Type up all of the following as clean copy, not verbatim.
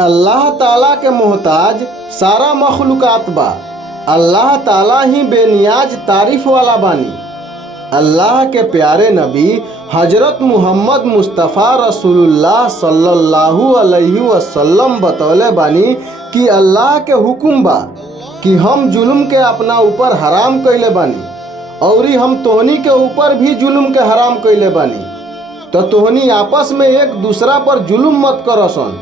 अल्लाह ताला के मोहताज सारा मखलूकात बा। अल्लाह ताला ही बेनियाज तारीफ वाला बानी। अल्लाह के प्यारे नबी हजरत मुहम्मद मुस्तफ़ा रसूलुल्लाह सल्लल्लाहु अलैहि वसल्लम बतौले बानी कि अल्लाह के हुक्म बा कि हम जुल्म के अपना ऊपर हराम कइले बानी और हम तोहनी के ऊपर भी जुल्म के हराम कइले बानी। तो तोहनी आपस में एक दूसरा पर जुल्म मत करसन।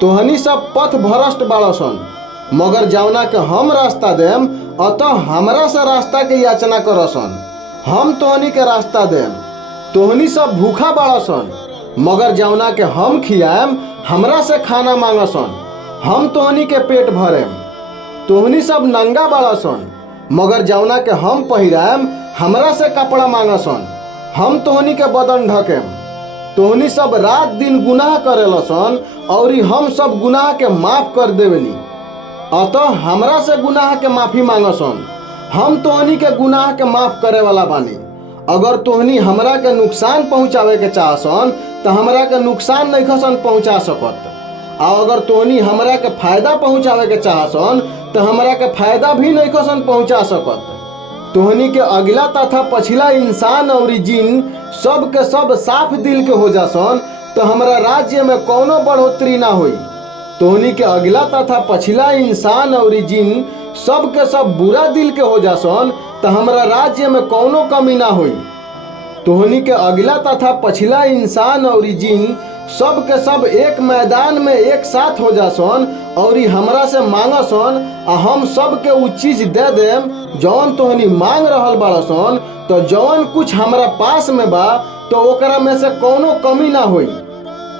तोहनी सब पथ भ्रष्ट बाड़सन, मगर जौना के हम रास्ता देम अतः हमरा से रास्ता के याचना करसन। हम तोहनी के रास्ता देम। तोहनी सब भूखा बाड़सन, मगर जौना के हम खियाएम हमरा से खाना मांगसन। हम तोहनी के पेट भरेम। तोहनी सब नंगा बाड़सन, मगर जौना के हम पहिराएम हमरा से कपड़ा मांगसन। हम तोहनी के बदन ढकेम। तोहनी सब रात दिन गुनाह करेलसन और हम सब गुनाह के माफ कर देवनी, अतः हमरा से गुनाह के माफी मांगसन। हम तोहनी के गुनाह के माफ करे वाला बानी। अगर तोहनी हमरा के नुकसान पहुँचावे के चाहसन तो हमरा के नुकसान नहीं खसन पहुँचा सकत, और अगर तोहनी हमरा के फायदा पहुँचावे के चाहसन तो हमरा के फायदा भी नहीं खसन पहुँचा सकत। तोहनी के अगला तथा पछिला इंसान और जिन सब के सब साफ दिल के हो जासन तो हमरा राज्य में कोनो बढ़ोतरी ना होई। तोहनी के अगला तथा पछिला इंसान और जिन सब के सब बुरा दिल के हो जासन तो हमरा राज्य में कोनो कमी ना होई। तोहनी के अगला तथा पछिला इंसान और जिन सब के सब एक मैदान में एक साथ हो जासन और हमरा से मांगसन, आ हम सब के उ चीज दे देम जौन तोहनी मांग रहल बाड़सन। तो जौन कुछ हमरा पास में बा तो ओकरा में से कोनो कमी ना होई,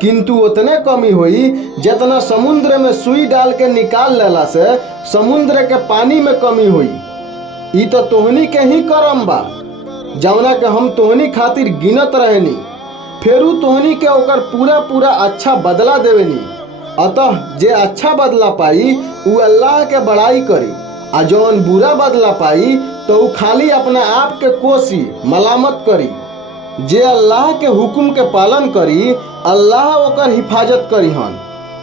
किंतु उतने कमी होई जितना समुद्र में सुई डाल के निकाल लेला से समुद्र के पानी में कमी होई। ई तो तोहनी के ही करम बा जौना के हम तोहनी खातिर गिनत रहेनी, फेरू तोहनी के ओकर पूरा पूरा अच्छा बदला देवेनी। अतः जे अच्छा बदला पाई उ अल्लाह के बड़ाई करी, आ जौन बुरा बदला पाई तो उ खाली अपना आप के कोसी मलामत करी। जे अल्लाह के हुक्म के पालन करी अल्लाह ओकर हिफाजत करी हन।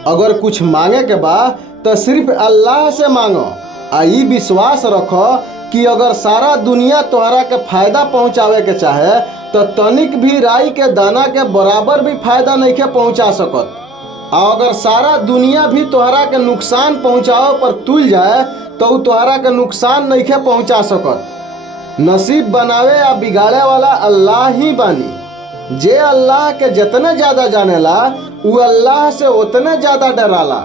अगर कुछ मांगे के बा तो सिर्फ अल्लाह से मांगो, आ ई विश्वास रखो कि अगर सारा दुनिया तोहरा के फायदा पहुँचावे के चाहे तो तनिक भी राई के दाना के बराबर भी फायदा नहीं के पहुँचा सकत। और अगर सारा दुनिया भी तोहरा के नुकसान पहुँचावे पर तुल जाए तो उ तोहरा के नुकसान नहीं के पहुँचा सकत। नसीब बनावे या बिगाड़े वाला अल्लाह ही बानी। जे अल्लाह के जितने ज्यादा जानेला उ अल्लाह से उतने ज्यादा डराला।